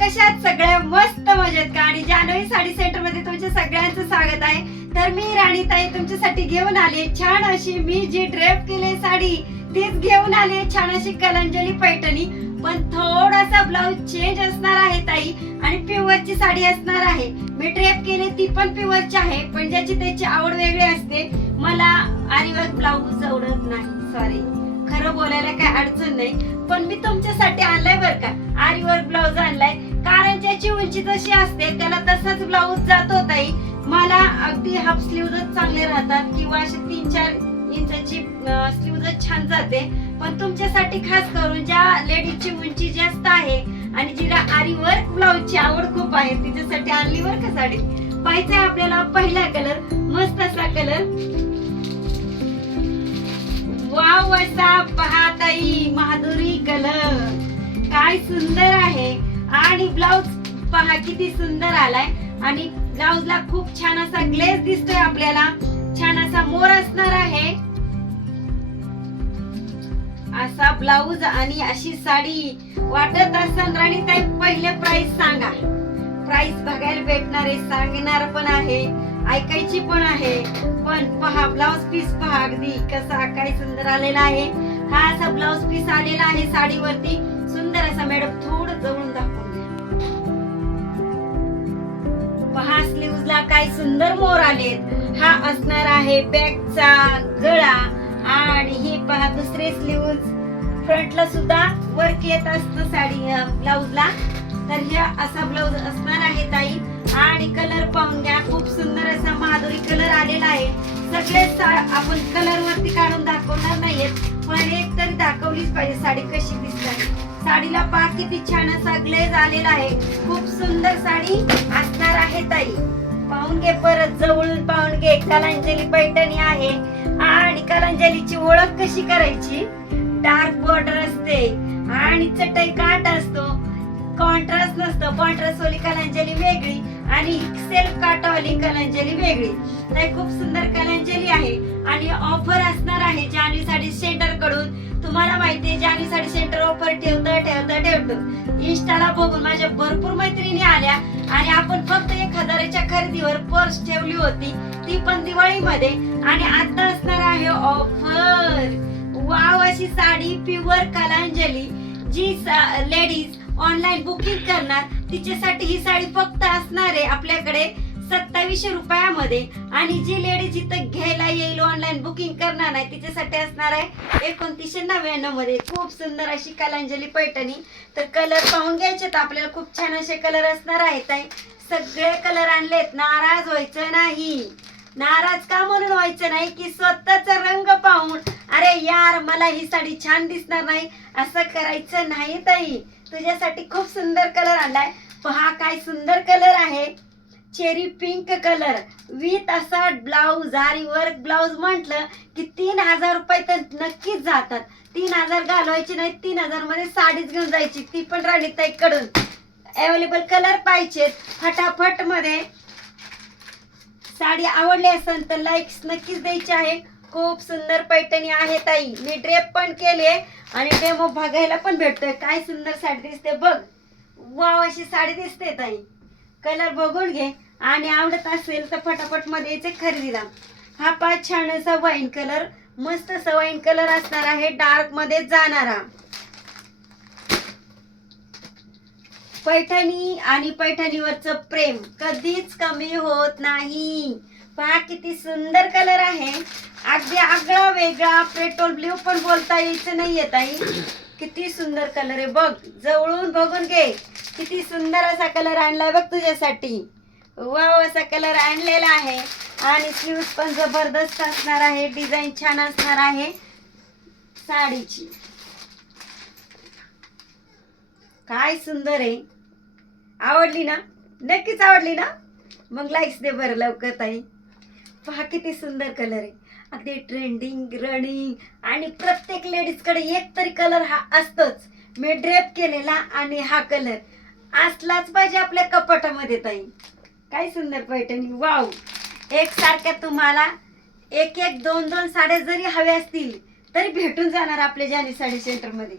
कशा सगळ्या मस्त मजेत का? आणि जानवी साडी सेंटरमध्ये तुमच्या सगळ्यांचं स्वागत आहे. तर मी राणीताई तुमच्यासाठी घेऊन आले छान अशी मी जी ड्रेप केली साडी तीच घेऊन आली छान अशी कलंजली पैठणी. पण थोडासा ब्लाऊज चेंज असणार आहे ताई आणि प्युअरची साडी असणार आहे. मी ड्रेप केली ती पण प्युअरची आहे पण ज्याची त्याची आवड वेगळी असते. मला आरीवर्क ब्लाऊज आवडत नाही. सॉरी खरं बोलायला काय अडचण नाही. पण मी तुमच्यासाठी आणलाय बर का. आरीवर ब्लाऊज आणलाय. कारण ज्याची उंची तशी असते त्याला तसाच ब्लाऊज जातो ताई मला अगदी हाफ स्लीवच चांगले राहतात किंवा असे तीन चार इंचाची स्लीवच छान जाते. पण तुमच्यासाठी खास करून ज्या लेडीजची उंची जास्त आहे आणि जिला आरीवर ब्लाऊजची आवड खूप आहे तिच्यासाठी आणली बर का साडी. पाहिजे आपल्याला पहिला कलर मस्त असा कलर वाव असा पहाताई माधुरी कलर. काय सुंदर आहे. आणि ब्लाउज पहा किती सुंदर आलाय. आणि ब्लाउजला खूप छान असा ग्लेस दिसतोय आपल्याला. छान असा मोर असणार आहे. असा ब्लाउज आणि अशी साडी वाटत असन. राणी ताई पहिले प्राइस सांगा. प्राइस बघायला भेटणार आहे सांगणार पण आहे. ऐकायची पण आहे. पण पहा ब्लाऊज पीस पहा अगदी कसा काय सुंदर आलेला आहे. हा असा ब्लाऊज पीस आलेला आहे साडीवरती. सुंदर असा मॅडम थोडं जवळून दाखवून द्या. पहा स्लीव्हजला काय सुंदर मोर आलेत. हा असणार आहे बॅगचा गळा. आणि ही पहा दुसरे स्लीव्ह फ्रंटला सुद्धा वर्क येत असतं साडी ब्लाऊजला तर हे असा ब्लाऊज असणार आहे ताई. आणि कलर पाहून घ्या. खूप सुंदर असा माधुरी कलर आलेला आहे. सगळेच सा- आपण कलर वरती काढून दाखवणार नाहीयेत पण एक तरी दाखवलीच पाहिजे. साडी कशी दिसते साडीला पा किती छान असा ग्लेज आलेला आहे. खूप सुंदर साडी असणार आहे ताई. पाहून घे परत जवळून पाहून घे. कलांजली पैठणी आहे. आणि कलांजलीची ओळख कशी करायची? डार्क बॉर्डर असते. आणि चटई काट असतो. कॉन्ट्रास्ट नसतं. कॉन्ट्रास्ट वाली कलांजली वेगळी. आणि सेल्फ काटावाली कलांजली वेगळी. तर खूप सुंदर कलांजली आहे. आणि ऑफर असणार आहे जान्हवी साडी सेंटरकडून. तुम्हाला माहितीये जान्हवी साडी सेंटर ऑफर ठेवतं ठेवतं ठेवतं इंस्टाला बघून माझ्या भरपूर मैत्रिणी आल्या आणि आपण फक्त एक हजाराच्या खरेदीवर पर्स ठेवली होती. ती पण दिवाळीमध्ये. आणि आता असणार आहे ऑफर वाव अशी साडी प्युअर कलांजली. जी लेडीज ऑनलाईन बुकिंग करणार. तिच्यासाठी ही साडी फक्त असणार आहे आपल्याकडे सत्तावीसशे रुपयामध्ये. आणि जी लेडीज इथं घ्यायला येईल ऑनलाईन बुकिंग करणार नाही तिच्यासाठी असणार आहे एकोणतीसशे नव्याण्णवमध्ये खूप सुंदर अशी कलांजली पैठणी. तर कलर पाहून घ्यायचे तर आपल्याला खूप छान असे कलर असणार आहेत ताई. सगळे कलर आणलेत. नाराज व्हायचं नाही. नाराज का म्हणून व्हायचं नाही की स्वतःचा रंग पाहून अरे यार मला ही साडी छान दिसणार नाही. असं करायचं नाही ताई. तुझ्यासाठी खूप सुंदर कलर आणलाय. पहा काय सुंदर कलर आहे. चेरी पिंक कलर विथ असा ब्लाऊज आणि वर्क ब्लाऊज म्हटलं की तीन हजार रुपये तर नक्कीच जातात. तीन हजार घालवायचे नाही तीन हजारमध्ये साडीच घेऊन जायची. ती पण राणीताईकडून अवेलेबल कलर पाहिजेत फटाफटमध्ये साडी आवडली असेल तर लाईक्स नक्कीच द्यायची आहे. खूप सुंदर पैठणी आहे ताई. मी ड्रेप पण केले आणि डेमो बघायला पण भेटतोय. काय सुंदर साडी दिसते बघ. वाव अशी साडी दिसते ताई. कलर बघून घे. आणि आवडत असेल तर फटाफटमध्ये याचे खरेदीला हा पाच छान असा वाईन कलर मस्त असा वाईन कलर असणार आहे. डार्कमध्ये जाणारा. पैठणी आणि पैठणीवरच प्रेम कधीच कमी होत नाही. पहा किती सुंदर कलर आहे. अगदी आगळा वेगळा पेट्रोल ब्ल्यू पण बोलता यायचं नाही येत आई किती सुंदर कलर आहे. बघ जवळून बघून घे. किती सुंदर असा कलर आणलाय बघ तुझ्यासाठी. वाव असा कलर आणलेला आहे. आणि स्लीव्स पण जबरदस्त असणार आहे. डिझाईन छान असणार आहे. साडीची. काय सुंदर आहे. आवडली ना? नक्कीच आवडली ना? मग लाईक्स दे बरं लवकर ताई. पहा किती सुंदर कलर आहे. अगदी ट्रेंडिंग रनिंग आणि प्रत्येक लेडीजकडे एक तरी कलर हा असतोच. मी ड्रेप केलेला आणि हा कलर असलाच पाहिजे आपल्या कपाटामध्ये ताई. काय सुंदर पैठणी वाव एक सारख्या तुम्हाला एक एक दोन दोन साड्या जरी हव्या असतील तरी भेटून जाणार आपल्या जानी साडी सेंटरमध्ये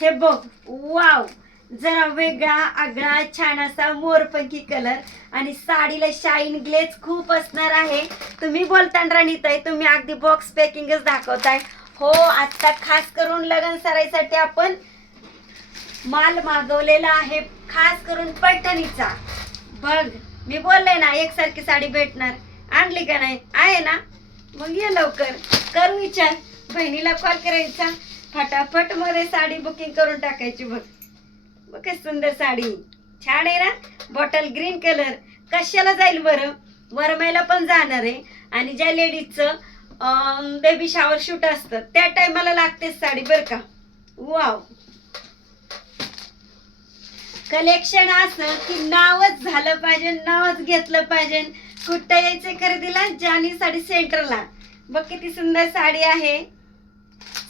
हे बघ. वाव जरा वेगळा आगळा छान असा मोरपंखी कलर आणि साडीला शाईन ग्लेज खूप असणार आहे. तुम्ही बोलताना राणीताय तुम्ही अगदी बॉक्स पॅकिंगच दाखवताय. हो आता खास करून लग्न सराईसाठी आपण माल मागवलेला आहे खास करून पैठणीचा. बघ मी बोलले ना एकसारखी साडी भेटणार. आणली का नाही? आहे ना? मग ये लवकर. कर विचार. बहिणीला कॉल करायचा. फटाफटमध्ये साडी बुकिंग करून टाकायची बघ. बघ सुंदर साडी. छान आहे ना? बॉटल ग्रीन कलर कशाला जाईल बरं? वरमायला पण जाणार आहे. आणि ज्या लेडीजचं बेबी शावर शूट असतं त्या टायमाला लागतेच साडी बरं का? वाव कलेक्शन असं की नावच झालं पाहिजे नावच घेतलं पाहिजे. कुठं यायचं खरेदीला? जानी साडी सेंटरला बघ किती सुंदर साडी आहे.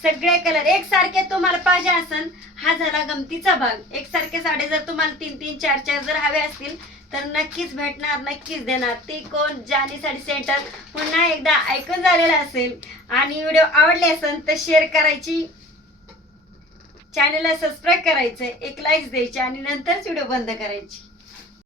सगळे कलर एकसारखे तुम्हाला पाहिजे असन हा झाला गमतीचा भाग. एकसारखे साडे जर तुम्हाला तीन तीन चार चार जर हवे असतील तर नक्कीच भेटणार नक्कीच देणार. ती कोण जानी साडी सेंटर पुन्हा एकदा ऐकून झालेलं असेल. आणि व्हिडिओ आवडले असेल तर शेअर करायची. चॅनलला सबस्क्राईब करायचं एक लाईक्स द्यायची आणि नंतरच व्हिडिओ बंद करायची.